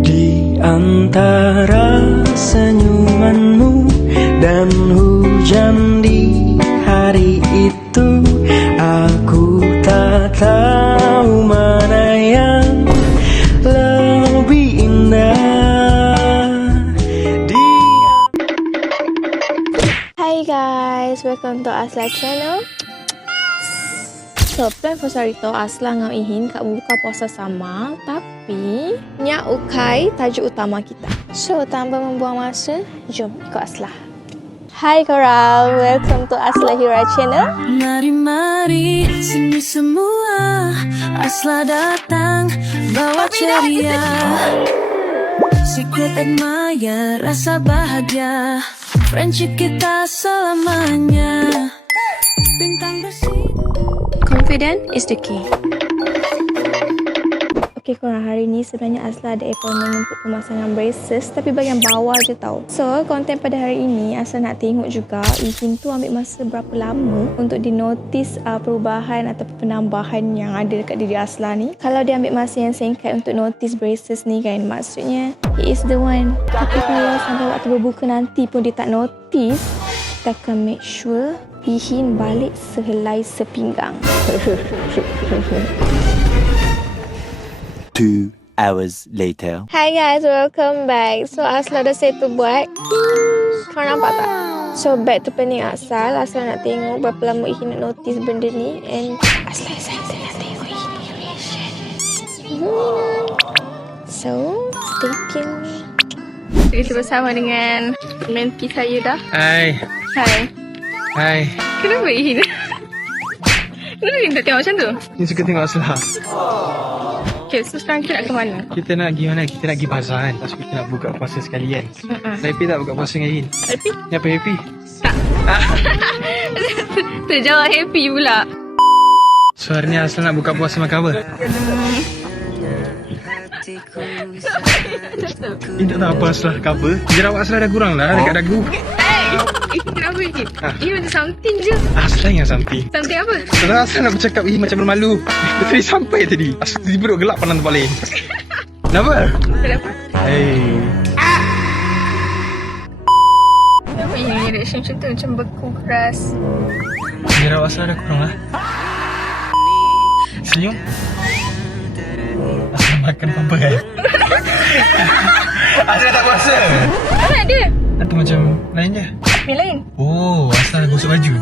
Di antara senyumanmu dan hujan di hari itu Aku tak tahu mana yang lebih indah Di Hi guys, welcome to Asla channel. So, plan for sorry to Asla ngau ihin kat buka puasa sama Tapi Nyak ukai tajuk utama kita. So, tanpa membuang masa Jom ikut Asla Hai korang, welcome to Asla Hira channel. Mari-mari sini semua. Asla datang bawa ceria. Secret admire rasa bahagia. Friendship kita selamanya. Bintang bersih. Confident is the key Okay korang, hari ni sebenarnya Asla ada appointment untuk pemasangan braces tapi bahagian bawah je tau. So, konten pada hari ini Asla nak tengok juga Ihin tu ambil masa berapa lama untuk dinotis uh, perubahan atau penambahan yang ada dekat diri Asla ni. Kalau dia ambil masa yang singkat untuk notice braces ni kan, maksudnya he is the one. Tapi kalau sampai waktu berbuka nanti pun dia tak notice, kita akan make sure Ihin balik sehelai sepinggang. Two hours later. Hi guys, welcome back. So Asla dah settle buat. Kau nampak tak? So back to planning Asal. Asal nak tengok berapa lama Ihin nak notice benda ni. And Asla excited nak tengok reaction. Hmm. So, stay tuned. Kita bersama dengan menti saya dah. Hai, Hai. hai. Kenapa Ihin? Kenapa Ihin tak tengok macam tu? Ni suka tengok Aslah. Okay, so sekarang kita nak ke mana? Kita nak pergi mana? Kita nak pergi bazar kan? Lepas kita nak buka puasa sekali kan? Uh-uh. Happy tak buka puasa dengan Yin? Happy? Ni apa happy? Terjawab happy pula. So hari ni Aslah nak buka puasa makan apa? Ini tak tahu apa Aslah cover. Jerawat Aslah dah kurang lah dekat dagu. Hey! Eh, kenapa? Ah. Ihin macam something je. Aslah yang something. Something apa? Setelah Aslah nak bercakap Yin macam bermalu. Tadi sampai tadi. Aslah tiba duduk gelap pandang tempat lain. Kenapa? Kenapa? Hey. Kenapa punya reaction macam tu? Macam beku keras. Jerawat Aslah dah kurang lah. Senyum. Asal makan apa kan? Asal tak puasa. Mana ada? Atau macam lain je. Ni lain. Oh, asal gosok baju.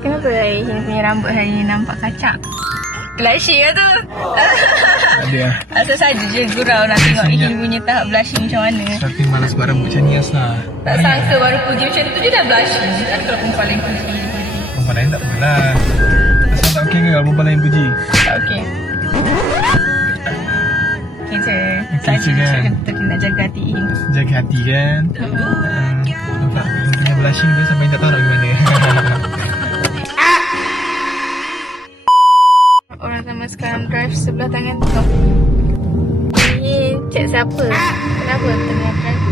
Kenapa Ihin punya rambut hari ni nampak kacak? Blushing lah tu. Ada lah. Asal saja je gurau nak tengok Ihin punya tahap blushing macam mana. Tapi malas buat rambut macam ni asal. Tak sangka baru pergi macam tu je dah blushing. Kan kalau perempuan lain pergi. Perempuan lain tak apalah. Asal tak okey ke kalau perempuan lain puji? Tak okey. Okey je. Kan? Kita nak jaga hati. Jaga hati kan? Uh, nampak? Punya blushing tu sampai tak tahu nak pergi mana. Orang sama sekarang drive sebelah tangan tu. Ini cek siapa? Kenapa tengah drive?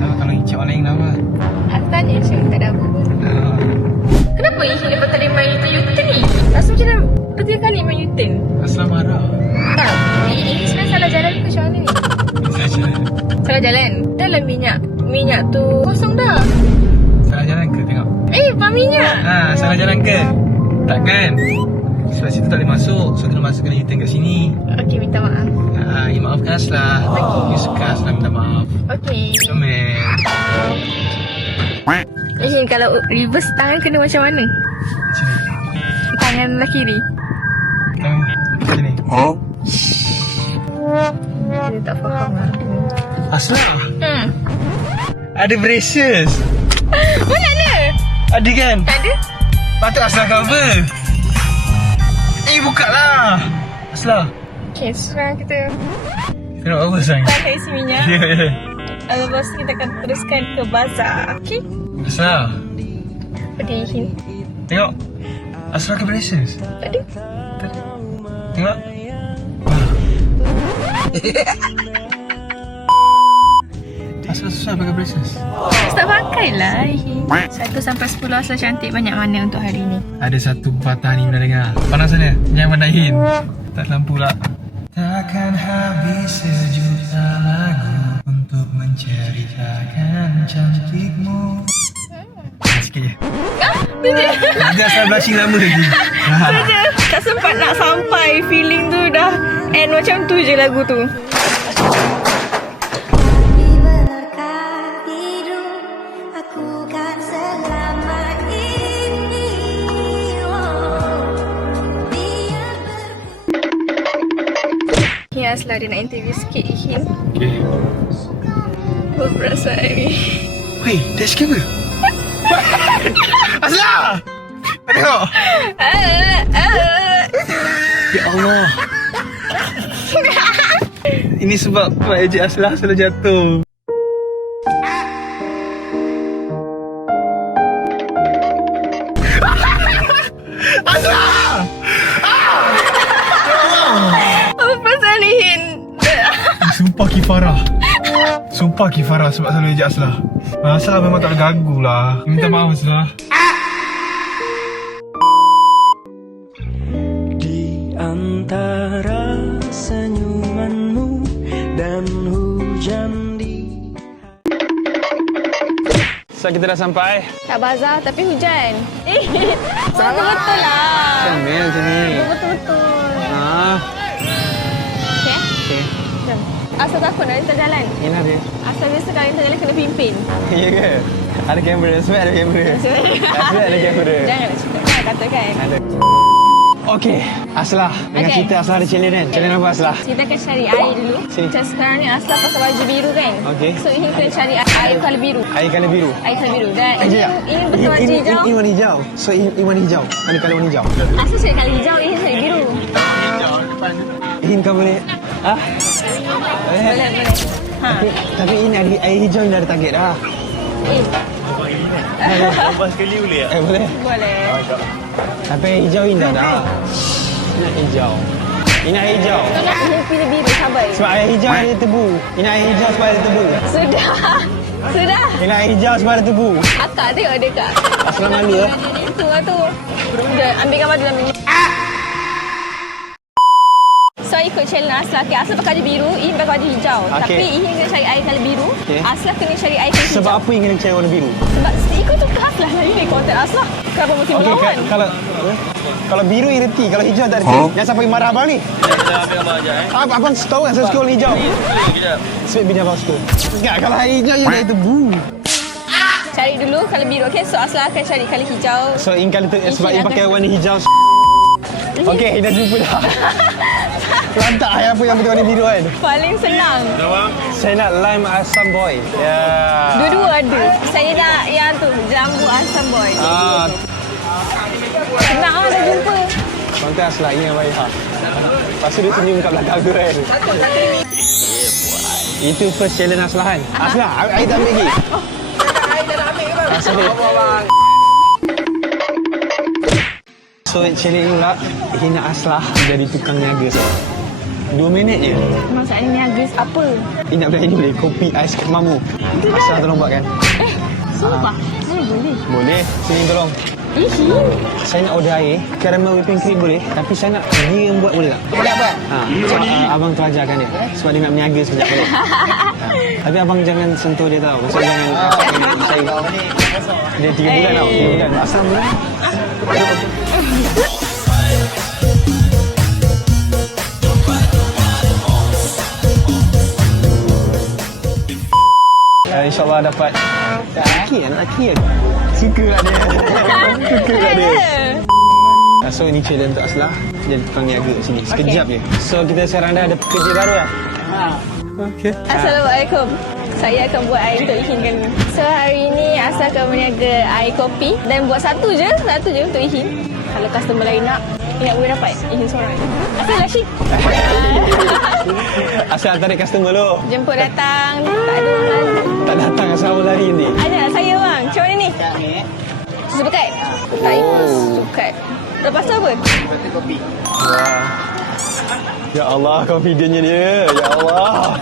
Ah, kalau icap orang lain kenapa? Tanya je, tak ada apa pun. Ah, Kenapa Ihin lepas tadi main U-turn ni? Rasa macam dah ketiga kali main U-turn. Asal marah. Tak, Ihin sebenarnya salah jalan ke macam mana ni? Saja. Salah jalan? Dalam minyak. Minyak tu kosong dah. Salah jalan ke tengok? Eh, pak minyak. Ha, salah jalan ke? Takkan? Sebab situ tak boleh masuk. So, kena masuk kena U-turn kat sini. Okey, minta maaf. Ha, ya maafkan Aslah. You suka Aslah minta maaf. Okey. Comel. Ihin kalau reverse tangan kena macam mana? Macam ni. Tangan belah kiri. Tahu? Macam ni. Dia tak faham lah. Aslah. Hmm. Ada braces. Mana ada? Ada kan? Tak ada? Patut Aslah cover. Eh, buka lah. Aslah. Okay, sekarang kita Kenapa apa sayang? pakai isi minyak. Ya, ya. Lepas tu kita akan teruskan ke bazar. Okay? Aslah. Pergi Ihin. Tengok. Aslah ke braces? Tak ada. Tengok. Asal susah pakai braces. Tak pakai lah Ihin. 1 sampai 10 Asla cantik banyak mana untuk hari ni? Ada satu patah ni pernah dengar. Panas sana. Jangan mandahin. Tak lampu pula. Takkan habis sejuta lagu untuk menceritakan cantikmu. Sikit je. Lagu asal blushing lama lagi. Tak sempat nak sampai feeling tu dah end macam tu je lagu tu. Ni Asla dia nak interview sikit Ihin. Okay. Apa perasaan ni? Weh, dah sikit apa? Asla! Tengok! Ya Allah. Ini sebab Pak Eji Aslah selalu jatuh. Sumpah kifarah sebab selalu ejak Aslah. Aslah memang tak ada gagu lah. Minta maaf Aslah. Di antara senyumanmu dan hujan di So kita dah sampai. Tak bazar tapi hujan. Eh, betul-betul lah. Comel macam ni. Betul-betul. Ah. Asal takut nak lintas jalan. Yelah dia. Asal biasa kalau lintas jalan kena pimpin. Ya ke? Ada kamera, sebab ada kamera. Sebab ada kamera. Jangan nak cerita kan katakan. Ada. Okey, Aslah. Dengan Okey. cerita Aslah ada challenge kan? Challenge apa Aslah? Kita akan cari air dulu. Sini. Macam sekarang ni Asla pakai baju biru kan? Okey. So ini kena cari air colour biru. Air colour biru. Air colour biru. Dan ini, Sekejap. ini betul ini, hijau. Ini warna hijau. So, ini, ini warna hijau. Mana colour warna hijau? Asal cari colour hijau, ini cari biru. Ini kau boleh... Ah? Boleh, Eh, boleh. Ha. tapi, tapi ini ada air hijau yang dah ada target dah. Eh, Eh, boleh? boleh. Tapi air hijau ini dah dah. Ini air hijau. Ini air hijau. Ini pilih biru, sabar. Sebab air hijau ada tebu. Ini air hijau sebab ada tebu. Sudah. Sudah. Ini air hijau sebab ada tebu. Akak tengok dia kak. Asal malu eh. Itu lah tu. Dia ambil gambar dulu. Ikut challenge Asla okay, Asla pakai baju biru Ihin pakai baju hijau Okey. Tapi Ihin kena cari air colour biru Okey. Asla kena cari air colour hijau Sebab apa yang kena cari warna biru? Sebab ikut tu khas lah Hari ni konten Asla Kenapa mesti Okey, melawan ka- kalau eh? kalau biru ireti, kalau hijau tak reti. Jangan sampai marah abang ni. Ab abang tahu kan saya suka warna hijau. Sebab bini abang suka. Enggak, kalau air hijau je dah tebu. Cari dulu colour biru Okay so Asla akan cari colour hijau So, in kali tu Ihin sebab in akan- pakai warna hijau. Okey, dah jumpa dah. Lantak ayah apa yang warna biru kan? Paling senang Saya nak lime asam boy. Ya. Yeah. Dua-dua ada Saya nak yang tu Jambu asam boy Ah, Senang lah dah jumpa kontes lah ini yang baik ha. Lepas tu dia senyum kat belakang tu kan. Itu first challenge Aslah kan? Aslah, air tak ambil lagi. Aslah dia. So challenge ni pula Hina Aslah jadi tukang niaga so. Dua minit je? Masalahnya niaga apa? Ingat bila ini boleh Kopi ais mamu. Aslah tolong buat kan? Eh Sumpah. Mana boleh? Boleh. Sini tolong. Ihi Saya nak order air. Caramel whipping cream boleh. Tapi saya nak Dia yang buat boleh tak? Boleh buat? Ha, so, uh, Abang tu ajarkan dia. Sebab dia nak berniaga sekejap boleh. Ha. Tapi abang jangan sentuh dia tau. Maksudnya jangan uh, saya, Dia tiga bulan tau Tiga bulan. Asam bulan InsyaAllah dapat Laki kan? Laki kan? Suka lah dia Suka lah dia Uh, So ini challenge untuk Aslah Jadi tukang niaga kat sini Sekejap je So kita sekarang dah ada pekerja baru lah Okay Assalamualaikum. Saya akan buat air untuk Ihin kali ni. So hari ini Asal akan berniaga air kopi dan buat satu je, satu je untuk Ihin. Kalau customer lain nak, ingat boleh dapat Ihin seorang. Asal Rashid. Asal tarik customer lu Jemput datang, tak ada orang. Tak datang asal awal lari nanti Ada saya bang. Macam mana ni? Susu pekat? Tak ikut susu pekat. Lepas tu apa? Wah. Ya Allah confidentnya dia Ya Allah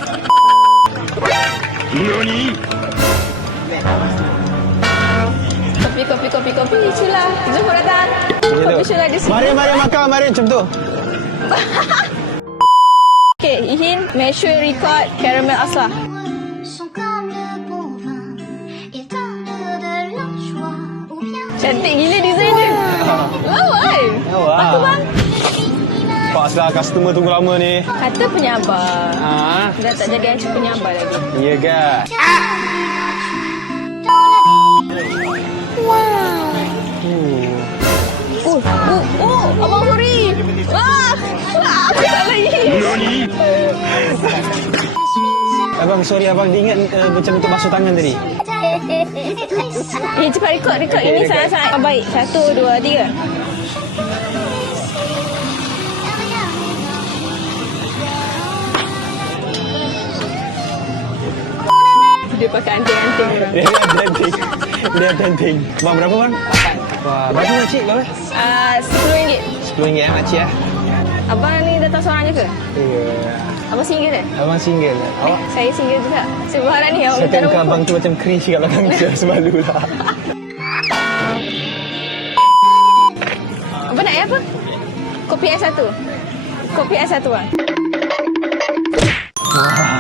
kopi Shula. Jumpa datang. Kopi Shula di sini. Mari, mari makan, mari macam tu. Okay, Ihin, make sure record caramel asla. Cantik gila design dia. Wow, oi. Apa bang? Pak Aslah, customer tunggu lama ni. Kata penyabar. Ha? Dah tak jadi ancur penyabar lagi. Ya ke? Oh, Abang, sorry abang dia ingat uh, macam untuk basuh tangan tadi. Eh, cepat record, record. Ini sangat-sangat baik. Satu, dua, tiga. Dia pakai anting-anting. Dia ada tenting. Dia ada tenting. Bang, berapa bang? Wah, berapa makcik? Berapa? Ah, RM10. RM10 ya makcik ya? Abang ni datang seorang je ke? Ya. Abang single ke? Abang single. Eh, Awak? saya single juga. Sebab harap ni awak Saya minta kan nombor. abang tu macam cringe kat belakang saya semalu lah. Abang nak air apa? Kopi ais satu. Kopi ais satu bang.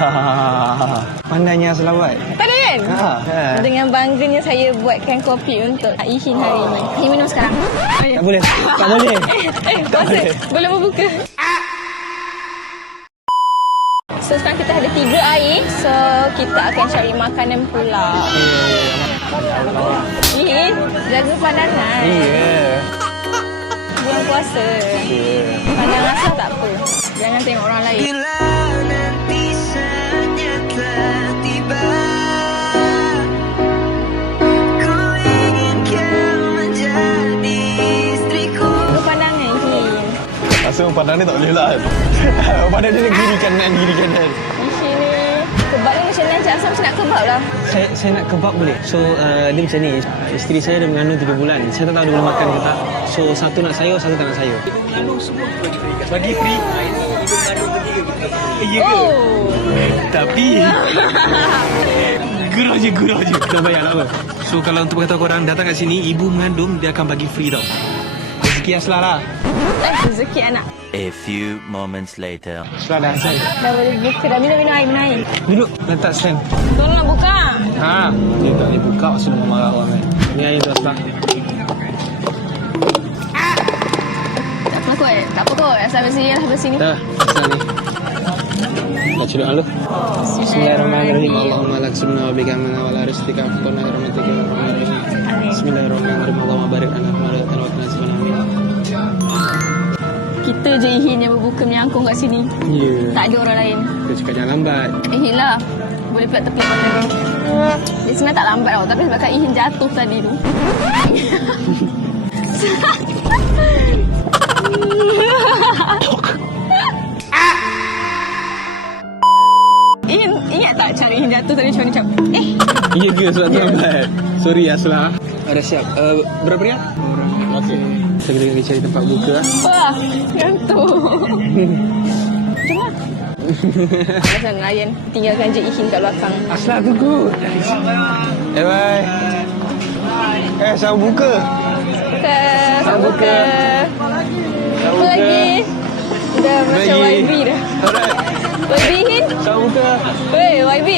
Pandainya selawat. Tak ada kan? Ha, ha. Dengan bangganya saya buatkan kopi untuk Ihin hari ini. Ihin minum sekarang. Tak boleh. Tak boleh. Eh, puasa. Belum berbuka. So sekarang kita ada tiga air. So kita akan cari makanan pula. Ihin, jaga pandangan. Iya. Bulan puasa. Pandang asal tak apa. Jangan tengok orang lain. Rasa pandang ni tak boleh lah. pandang dia kiri kanan, kiri kanan. Ihin ni. Kebab ni macam mana? Cik Asam macam nak kebab lah. Saya, saya nak kebab boleh. So, uh, dia macam ni. Isteri saya dah mengandung 3 bulan. Saya tak tahu dia boleh makan ke tak. So, satu nak sayur, satu tak nak sayur. Bagi free. Ya ke? Oh. Tapi Gurau je, gurau je Dah bayar lah apa So kalau untuk beritahu korang Datang kat sini Ibu mengandung Dia akan bagi free tau Rezeki Aslah lah Eh, anak. A few moments later. Aslah dah Dah boleh buka dah. Minum, minum air, minum air. Duduk Letak stand Tolong nak buka. Ha Dia tak boleh buka Semua marah orang kan Ni air tu Aslah Tak apa kot. Tak apa kot. Asal bersini lah, bersini. Dah Aslah ni Baca doa dulu Bismillahirrahmanirrahim Allahumma lak subna wa bikamana wa la rizqika Fukuna rahmatika wa rahmatirahim Bismillahirrahmanirrahim Allahumma barik lana wa barik wa tanasibana amin Kita je Ihin yang berbuka menyangkung kat sini. Ya Tak ada orang lain. Kita cakap jangan lambat Ihin lah. Boleh pula tepi pandang dia. Dia sebenarnya tak lambat tau. Tapi sebabkan Ihin jatuh tadi tu. Ihin jatuh tadi macam? Macam, eh, Iya ke sebab tu lambat Sorry Aslah Ada siap uh, Berapa dia? Orang Okey Kita kena cari tempat buka lah wah, jatuh. Macam? Alasan layan tinggalkan je Ihin kat belakang. Aslah tunggu Eh bye Eh sama buka Buka, sama buka. Apa buka. lagi? Dah macam. YB dah. Alright YB Hin? Sama buka Weh, YB.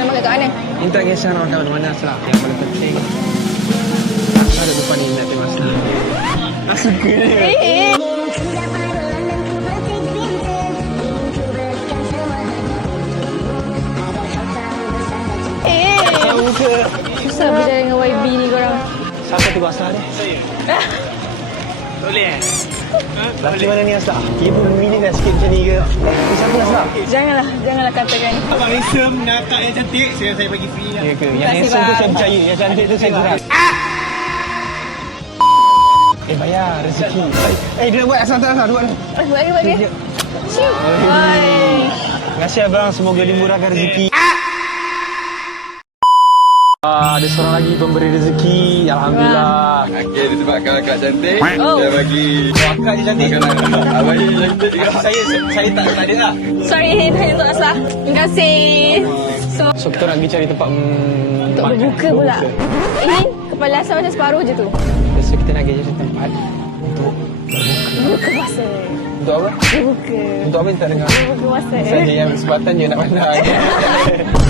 Makan kat mana? Minta kisah orang tahu mana Aslah Yang paling penting Aslah ada depan ni Nak tengok Aslah Aslah Eh, kau eh. Sama buka Susah berjalan dengan YB ni korang. Siapa tu Aslah ni? Saya Boleh Laki mana ni Aslah? Ibu memilih dah sikit macam ni ke? Ni siapa Aslah? Janganlah, janganlah katakan. Abang handsome, natak yang cantik, saya saya bagi free lah. Ya ke? Yang handsome tu saya percaya, yang cantik tu saya kurang. Eh bayar rezeki. Eh, eh dia nak buat asal tak asal buat. Eh, buat dia, buat dia. Cium. Oi. Terima kasih abang, semoga dimurahkan rezeki. Ah, ada seorang lagi pemberi rezeki. Alhamdulillah. Okey, disebabkan akak cantik, Oh. saya bagi Oh, akak je cantik. abang ni cantik juga. saya saya tak tak ada lah. Sorry. Hanya untuk Aslah. Terima kasih. So, So kita nak pergi cari tempat mm, untuk makan. berbuka pula. Hin, Kepala asal macam separuh je tu. Biasa kita nak jadi tempat untuk Buka masa. untuk apa? Buka. Untuk apa kita tak dengar? Buka masa. Saja yang kesempatan je nak pandang.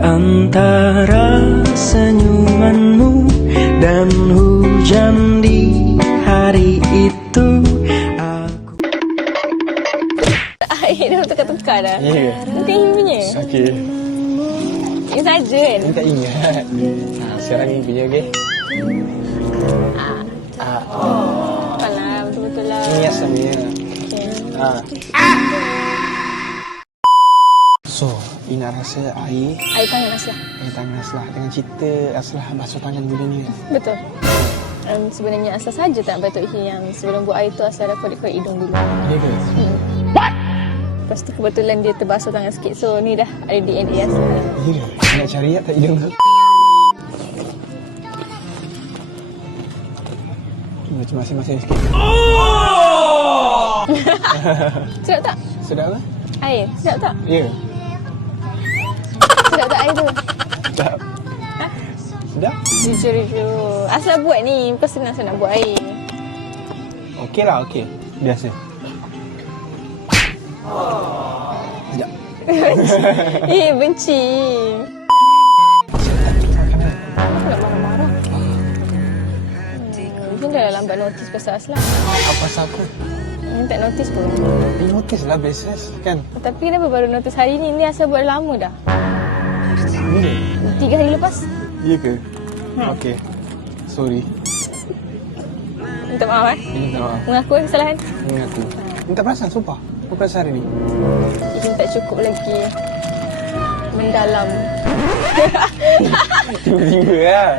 Antara senyumanmu dan hujan di hari itu Aku Air dah tukar-tukar dah. Ya? Bukan ini punya. Okey. Ini saja kan? Ni tak ingat. Ha, sekarang ni punya okey. Ah, Alah, betul-betul lah. ini asalnya. Okay. Ha. So, Ina rasa air Air tangan Aslah. Air tangan Aslah Dengan cerita Aslah basuh tangan dulu ni kan Betul. Um, sebenarnya Aslah saja tak betul yang sebelum buat air tu Aslah dah korek-korek hidung dulu. Ya ke? Lepas tu kebetulan dia terbasuh tangan sikit. So ni dah ada DNA Aslah. Ya ke? Nak cari tak hidung tu Macam masing-masing sikit Sedap tak? Sedap ke? Air? Sedap tak? Ya Sedap tak air tu? Sedap Sedap? Jujur-jujur. Aslah buat ni. Bukan senang-senang buat air. Okey lah okey Biasa Sedap eh, benci. Mungkin dah lambat notis pasal Aslah. Apa pasal apa? Ni tak notis pun. Eh, notice lah business kan Tapi kenapa baru notis hari ni? Ni Aslah buat lama dah. Benda Tiga hari lepas. Ya ke? Okey Sorry Minta maaf eh. Minta maaf Mengakui kesalahan. Mengaku Minta perasan sumpah Apa perasan hari ni? Izin tak cukup lagi mendalam. Tiba-tiba lah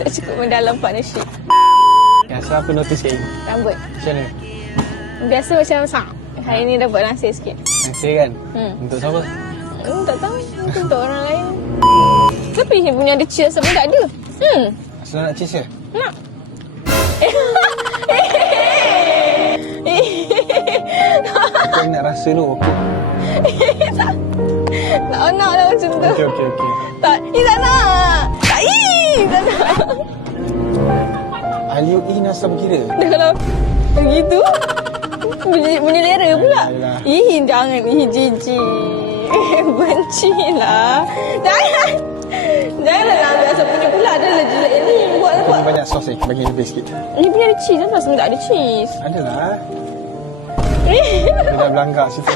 tak cukup mendalam partnership. Ya, asal apa notice kat ni? Rambut. Macam mana? Biasa macam sak. Hari ni dah buat nasir sikit. Nasir kan? Hmm. Untuk siapa? Hmm, tak tahu. Untuk orang. Tapi punya ada cheers pun tak ada. Hmm. Asal nak cheese ke? Nak. Kau nak rasa tu okey. tak nak lah macam tu. Okey okey okey. Tak. Eh, tak nak. Tak. Ih, tak nak. Aliu E asal berkira. Dah kalau begitu. Bunyi, bunyi lera pula. Ih, jangan. Ih, jijik. Benci lah. Jangan. Janganlah ambil asal punya pula. Ada lah jelek ni. Buat apa? ni banyak sos ni. Bagi lebih sikit. Ni punya ada cheese. Kenapa rasa tak ada cheese? Adalah. Dia dah belanggar situ.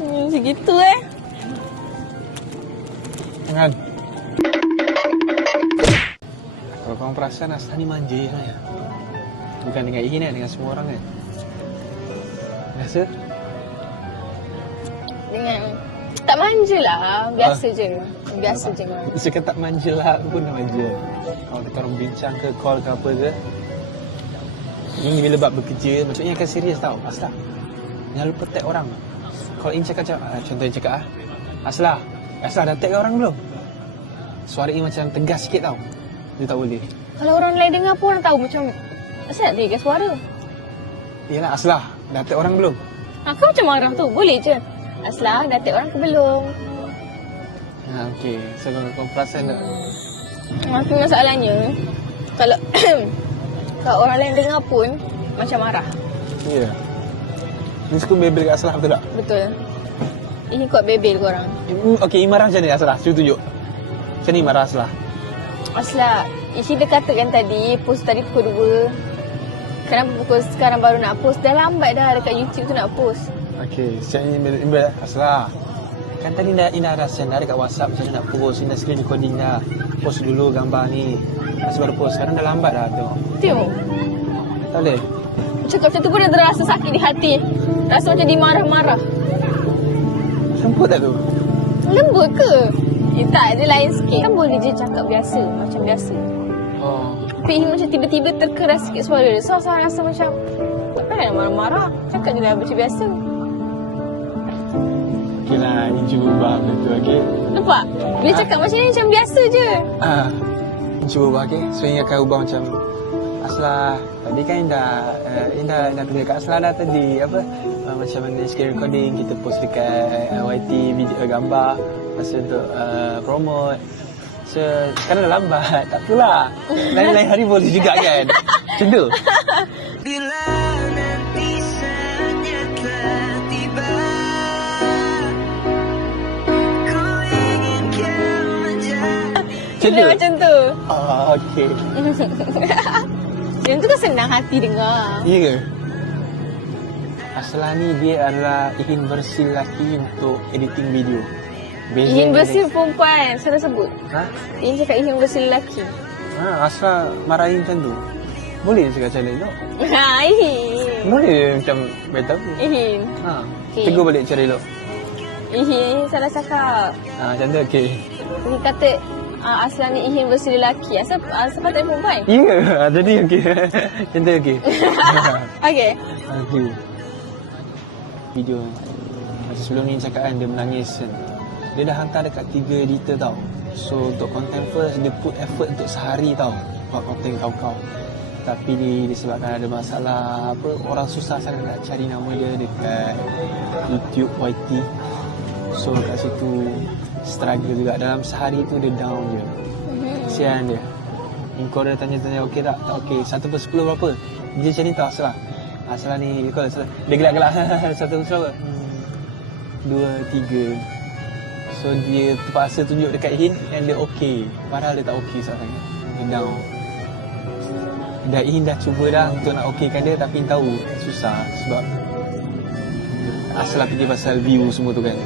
Hmm, segitu eh. Jangan. Kalau kau perasan Asal ni manja sebenarnya. Bukan dengan Ihin kan, dengan semua orang kan. Rasa? Dengan tak manja lah. Biasa je. Biasa je. Dia cakap tak manja lah, aku pun dah manja. Kalau kita orang bincang ke, call ke apa ke. Ini bila bab bekerja, maksudnya akan serius tau. Aslah. Jangan lupa tag orang. Kalau ini cakap, cakap ah, contoh dia cakap ah. Aslah. Aslah dah tag orang belum? Suara ini macam tegas sikit tau. Dia tak boleh. Kalau orang lain dengar pun orang tahu macam Asal nak tiga suara? Yelah Aslah. Dah tag orang belum? Ha, kau macam marah tu. Boleh je. Aslah, dah orang ke belum? Ha, okay. So kalau kau perasan tak? Tapi masalahnya, kalau kalau orang lain dengar pun, macam marah. Ya. Yeah. Ni suka bebel kat Aslah betul tak? Betul. Ini kuat bebel korang. Hmm, Okay, marah macam ni Aslah? Cuba tunjuk. Macam ni marah Aslah. Aslah, Ishi dia katakan tadi, post tadi pukul 2. Kenapa pukul sekarang baru nak post? Dah lambat dah dekat YouTube tu nak post. Okay, sekarang ni imbel, imbel Aslah. Kan tadi dah Ina dah dekat WhatsApp macam nak post. Ina screen recording dah. Post dulu gambar ni. Masih baru post. Sekarang dah lambat dah tengok. Tengok. Tak boleh? Cakap macam tu pun dah terasa sakit di hati. Rasa macam dimarah-marah. Semput tak tu? Lembut ke? Eh, tak, dia lain sikit. Kan boleh je cakap biasa. Macam biasa. Oh. Tapi ini macam tiba-tiba terkeras sikit suara dia. So, saya rasa macam, tak payah nak marah-marah. Cakap je lah macam biasa. Lah, ni cuba ubah benda tu, okay? Nampak? Bila cakap macam ni macam biasa je. Ah, ni cuba ubah, okay? So, Ina akan ubah macam Aslah, tadi kan dah uh, dah dah kerja kat Aslah dah tadi apa uh, macam mana screen recording kita post dekat uh, YT video uh, gambar masa untuk uh, promote. So, sekarang dah lambat. Tak apalah. Lain-lain hari boleh juga kan. Macam tu. Bila Macam tu. Dia macam tu. Ah, okey. Yang tu kan senang hati dengar. Ya ke? Aslah ni dia adalah Ihin versi lelaki untuk editing video. Beza Ihin dengan- versi perempuan. Salah sebut. Ha? Ihin cakap Ihin versi lelaki. Ha, Aslah marahin macam tu. Boleh dia cakap macam tu? Ha, Ihin. Boleh dia macam betul. Ihin. Ha. Okey. Tegur balik cara elok. Ihin, Ihin salah cakap. Ha, macam tu okey. Ihin kata uh, asal ni Ihin versi lelaki. Asal, asal kata perempuan? Ya? Ha, jadi okey. tu okey. Okay. Okey. Video Macam sebelum ni cakap kan dia menangis kan. Dia dah hantar dekat 3 editor tau So untuk content first dia put effort untuk sehari tau Buat content kau-kau Tapi di, disebabkan ada masalah apa Orang susah sangat nak cari nama dia dekat YouTube YT So kat situ struggle juga Dalam sehari tu dia down je Kesian dia Kau dah tanya-tanya okey tak? Tak okey. Satu per sepuluh berapa? Dia macam ni tak salah. Ah, salah ni. Call, salah. dia gelak-gelak. Satu per sepuluh berapa? Hmm. Dua, tiga. So dia terpaksa tunjuk dekat Hin yang dia okey. Padahal dia tak okey sebenarnya. Dia down. Dah Hin dah cuba dah untuk nak okeykan dia tapi tahu susah sebab asal fikir pasal view semua tu kan.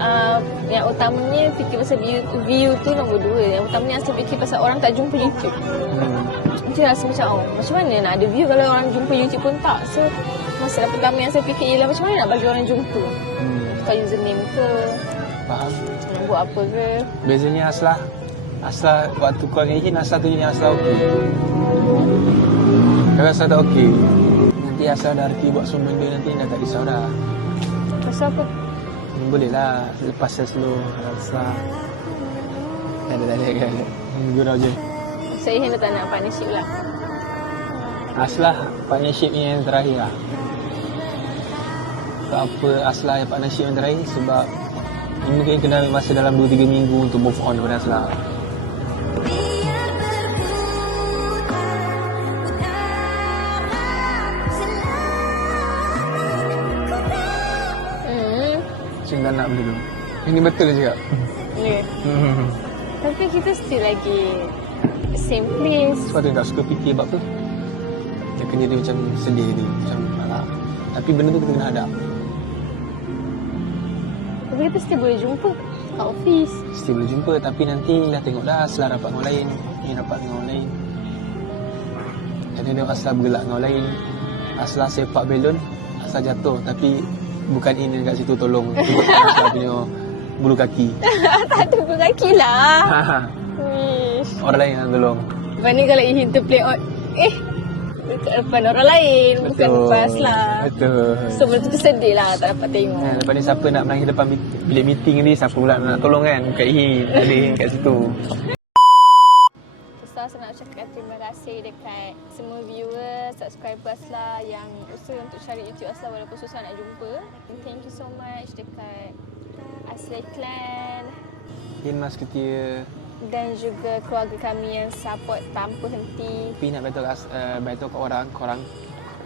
Uh, yang utamanya fikir pasal view, view tu nombor dua. Yang utamanya asal fikir pasal orang tak jumpa YouTube. Hmm. Dia rasa macam oh, macam mana nak ada view kalau orang jumpa YouTube pun tak. So masalah pertama yang saya fikir ialah macam mana nak bagi orang jumpa. Hmm. Tukar username ke, Faham? nak buat apa ke. Bezanya Aslah Aslah waktu kau dengan Ihin Aslah tunjuk yang Aslah okey Kalau Aslah tak okey Nanti Aslah dah reti buat semua benda Nanti dah tak risau dah Pasal apa? Boleh lah Lepas saya slow Aslah Tak ada tak ada kan? Gurau je Saya hendak tak nak partnership lah. Aslah partnership ni yang terakhir lah. Sebab apa Aslah yang partnership yang terakhir Sebab mungkin kena ambil masa dalam 2-3 minggu Untuk move on daripada Aslah Macam tak nak benda tu Ini betul dia cakap Yeah. Hmm. Tapi kita still lagi same place. Sebab tu tak suka fikir sebab tu Dia kerja dia macam sedih dia Macam alah Tapi benda tu kita kena hadap Tapi kita still boleh jumpa kat office. Still boleh jumpa Tapi nanti dah tengok dah Aslah rapat dengan orang lain Ni rapat dengan orang lain Kadang-kadang Aslah bergelak dengan orang lain Aslah sepak belon Aslah jatuh Tapi Bukan in kat situ tolong. Aslah punya Bulu kaki. Tak ada berkaki lah. Wish. Orang lain yang tolong. Ni kalau Ihin terplay on Eh Dekat depan orang lain. Bukan lepas lah. Betul. So benda tu sedih lah Tak dapat tengok. Ha, lepas ni siapa nak menangis depan bilik meeting ni Siapa pula nak tolong kan? Bukan Ihin Ada kat situ Saya nak ucapkan terima kasih dekat semua viewer, subscribers lah yang usaha untuk cari YouTube Asla walaupun susah nak jumpa. And thank you so much dekat Asli Clan Ihin Mas Ketia dan juga keluarga kami yang support tanpa henti. Tapi nak beritahu, uh, beritahu kat orang, korang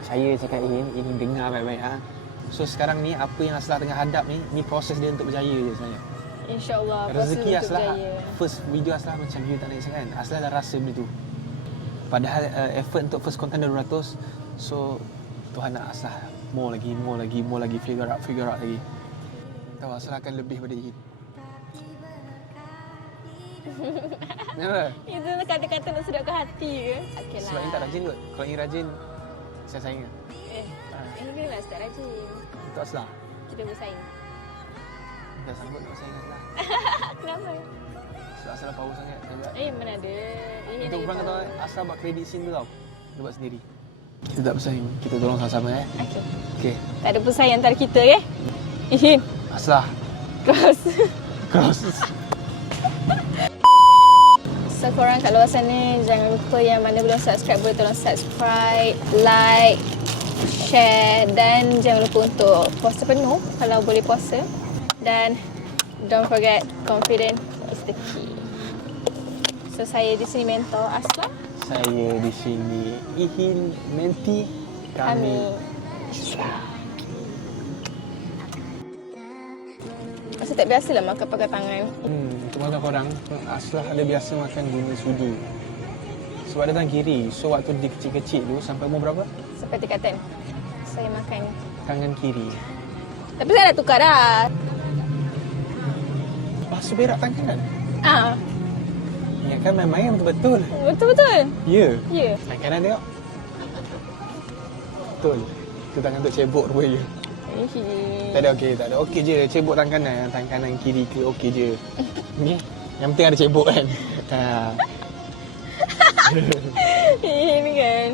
saya cakap Ihin, Ihin dengar baik-baik ha. So sekarang ni apa yang Aslah tengah hadap ni, ni proses dia untuk berjaya je sebenarnya. InsyaAllah Rezeki Aslah, first video Aslah macam view tak naik sangat. Aslah dah rasa benda tu. Padahal uh, effort untuk first content dah 200, so Tuhan nak Aslah more lagi, more lagi, more lagi, figure out, figure out lagi. Tahu Aslah akan lebih pada Ihin. Kenapa? Itu kata-kata nak sedapkan hati ke? Okay lah. Sebab Ihin tak rajin kot. Kalau Ihin rajin, saya dia. Eh, ini kena lah start rajin. Untuk Aslah. Kita bersaing. Dah sanggup nak sayang Aslah. Kenapa? Sebab Aslah power sangat. Eh, mana ada. Ini Untuk lagi orang kata tahu. Aslah buat kredit scene tu tau. Dia buat sendiri. Kita tak bersaing. Kita tolong sama-sama eh. Okay. Okay. Tak ada pesaing antara kita ya. Ihin. Aslah. Terus. Cross. So korang korang kat luar sana jangan lupa yang mana belum subscribe boleh tolong subscribe, like, share dan jangan lupa untuk puasa penuh kalau boleh puasa. Dan don't forget confident is the key. So saya di sini mentor Asla. Saya di sini Ihin Menti Kami. Rasa tak biasa lah makan pakai tangan. Hmm, untuk makan korang Aslah ada biasa makan guna sudu Sebab ada tangan kiri So waktu dia kecil-kecil tu Sampai umur berapa? Sampai tingkatan. Saya makan. Tangan kiri Tapi saya dah tukar dah. Basuh berak tangan kan? Ah, Ya kan main-main betul-betul betul-betul. Ya Ya. Tangan kanan tengok Betul Tu tangan tu cebok rupanya Tak ada okey, tak ada okey je Cebok tangan kanan Tangan kanan kiri ke okey je okay? Yang penting ada cebok kan ha. Ini kan.